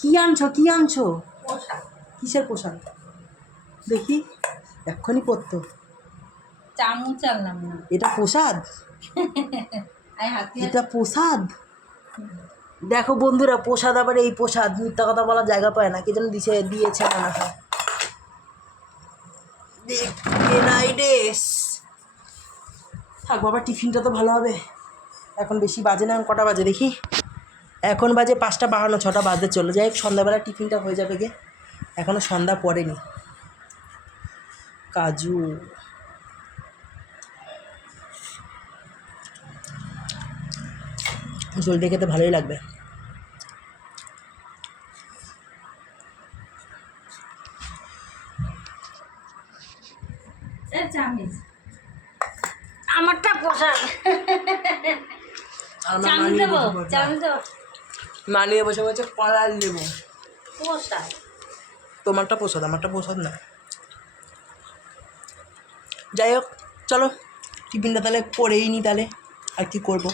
কি আনছো? কিসের পোশাক দেখি? এক্ষুনি পরতো। চামচ আনলাম না। এটা প্রসাদ? এটা প্রসাদ? দেখো বন্ধুরা, প্রসাদ আবার এই প্রসাদ, মিথ্যা কথা বলার জায়গা পায় না। কি যেন দিয়েছে মনে হয়। থাক বাবা, টিফিনটা তো ভালো হবে। এখন বেশি বাজে না, কটা বাজে দেখি? এখন বাজে 5টা 52, 6টা বাজতে চলে যায়। সন্ধ্যাবেলা টিফিনটা হয়ে যাবে গে। এখনও সন্ধ্যা পড়েনি। কাজু ঝোল দিয়ে খেতে ভালোই লাগবে। আমারটা পোশাক। চামচ দেবো। মানিয়ে বসে বলছে কলার লেবু পোশাক। তোমারটা প্রসাদ, আমারটা প্রসাদ না। যাই হোক, চলো টিফিনটা তাহলে পরেই নি তাহলে, আর কি করবো।